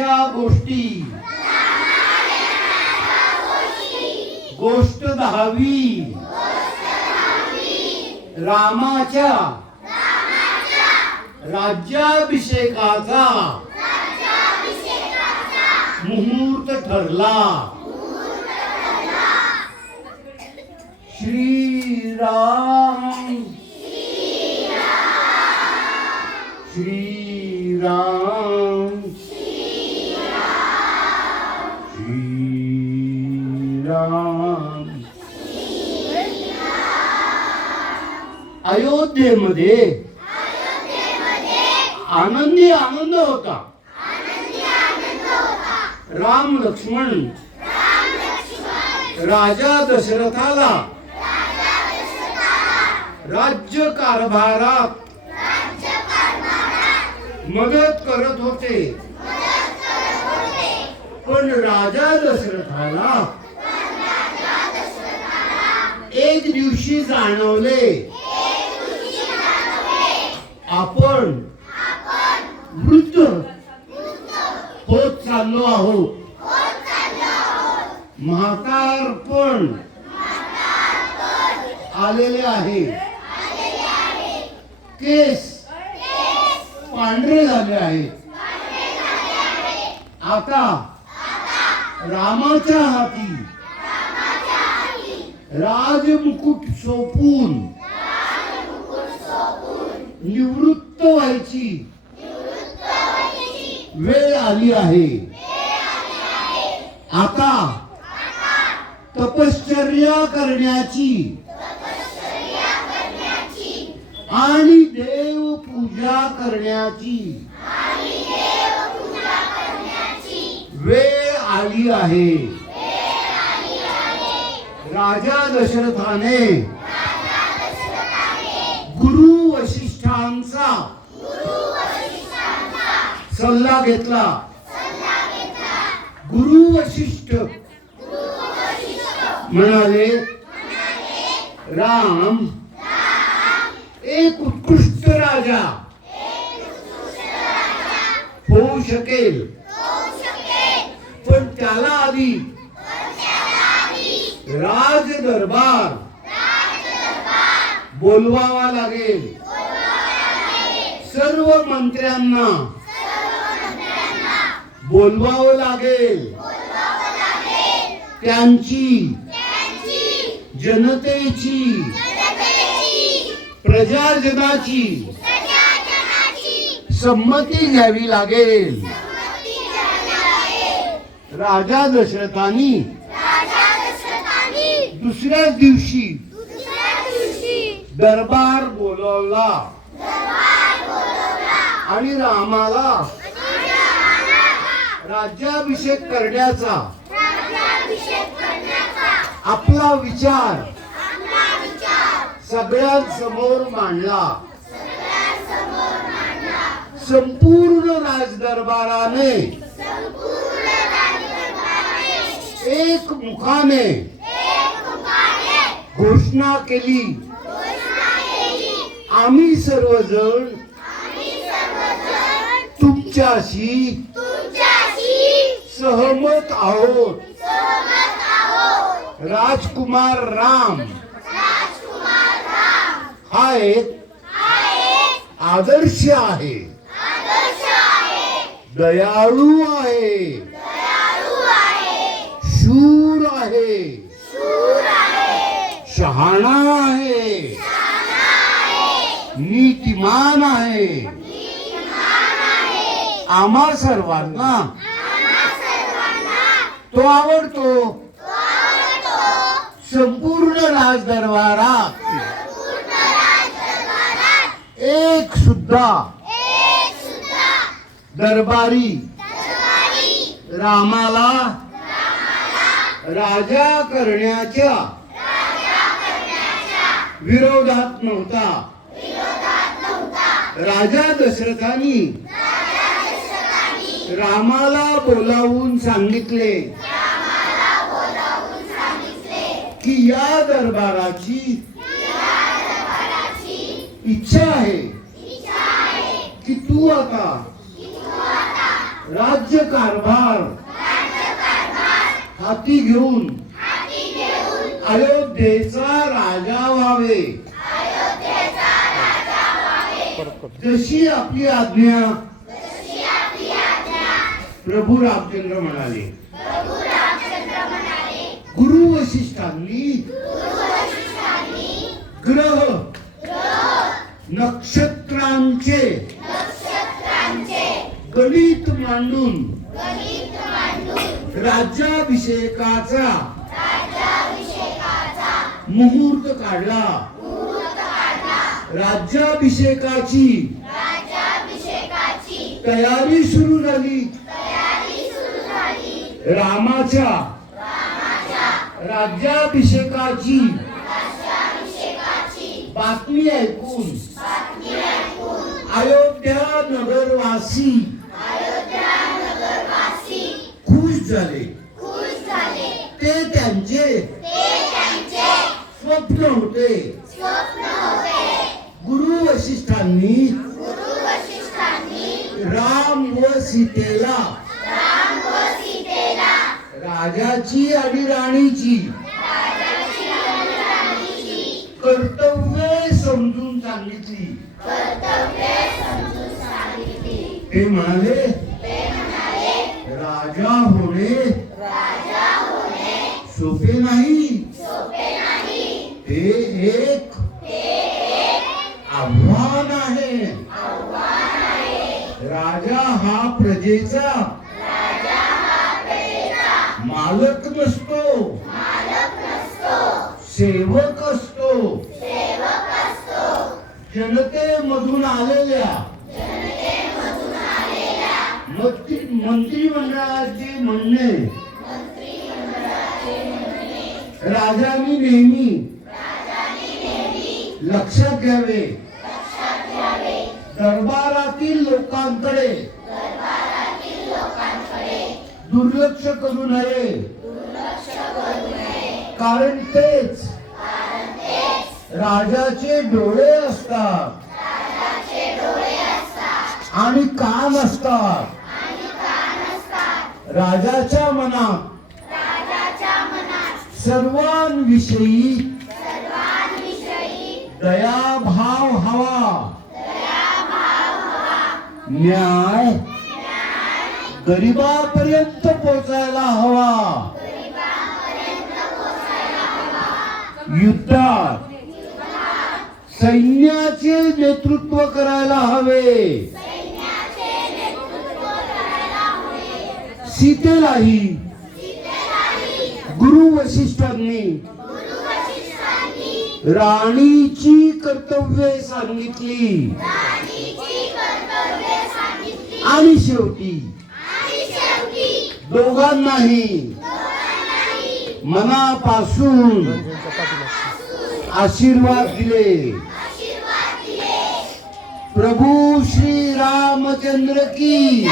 देण्याच्या गोष्टी? गोष्ट दहावी. रामाच्या. राज्याभिषेकाचा. मुहूर्त ठरला. श्रीराम. राम. अयोध्येमध्ये आनंदी आनंद होता. राम लक्ष्मण राजा दशरथाला राज्य कारभारात मदत करत होते. पण राजा दशरथाला एक दिवशी जाणवले. आपण वृद्ध होत चाललो आहोत. म्हातार पण आलेले आहे. केस पांढरे झाले आहेत आता रामाच्या हाती राजमुकुट सोपून निवृत्त व्हायची वेळ आली आहे. आता तपश्चर्या करण्याची आणि देव पूजा करण्याची वेळ आली आहे. राजा दशरथाने. गुरु वशिष्ठांचा सल्ला घेतला. गुरु वशिष्ठ म्हणाले राम एक उत्कृष्ट राजा होऊ शकेल. पण त्याला आधी राज दरबार बोलवावा लागेल. सर्व मंत्र्यांना. बोलवावं लागेल. त्यांची. जनतेची. प्रजाजनाची. संमती घ्यावी लागेल. राजा दशरथानी दुसऱ्याच दिवशी दरबार बोलवला. आणि रामाला राज्याभिषेक करण्याचा आपला विचार सगळ्यांसमोर मांडला. संपूर्ण राजदरबाराने एक मुखाने घोषणा केली. आम्ही सर्वजण तुमच्याशी सहमत आहोत. राजकुमार राम. हा एक आदर्श आहे. दयाळू आहे. शूर आहे. शहाणा आहे. नीतिमान आहे. आम्हा सर्वांना. तो आवडतो. संपूर्ण राजदरबारात. एक सुद्धा. दरबारी. रामाला. राजा करण्याच्या विरोधात नव्हता. राजा दशरथानी रामाला बोलावून सांगितले. की या दरबाराची इच्छा आहे. की तू आता राज्य कारभार हाती घेऊन अयोध्येचा राजा व्हावे. जशी आपली आज्ञा प्रभू रामचंद्र म्हणाले. गुरु वशिष्ठांनी ग्रह नक्षत्रांचे गणित मांडून राज्याभिषेकाचा मुहूर्त काढला. राज्याभिषेकाची तयारी सुरू झाली. रामाच्या राज्याभिषेकाची बातमी ऐकून अयोध्या नगरवासी खुश झाले ते त्यांचे स्वप्न होते. गुरु वशिष्ठांनी राम व सीतेला राजाची आणि राणीची कर्तव्य समजून सांगितली. ते म्हणाले राजा होणे सोपे नाही. हे एक आव्हान आहे. राजा हा प्रजेचा मालक नसतो. सेवक असतो. जनतेमधून आलेल्या मंत्री मंत्रिमंडळाचे म्हणणे. राजानी नेहमी लक्षात घ्यावे. दरबारातील लोकांकडे. दुर्लक्ष करू नये. कारण तेच राजाचे डोळे असतात. आणि कान असतात. राजाच्या मनात. सर्वांविषयी दया भाव हवा. न्याय गरिबापर्यंत पोचायला हवा. युद्धात सैन्याचे नेतृत्व करायला हवे. सीतेलाही गुरु वशिष्ठांनी राणीची कर्तव्ये सांगितली. आणि शेवटी दोघांनाही मनापासून आशीर्वाद दिले. प्रभू श्री रामचंद्र की प्रभू श्री रामचंद्र की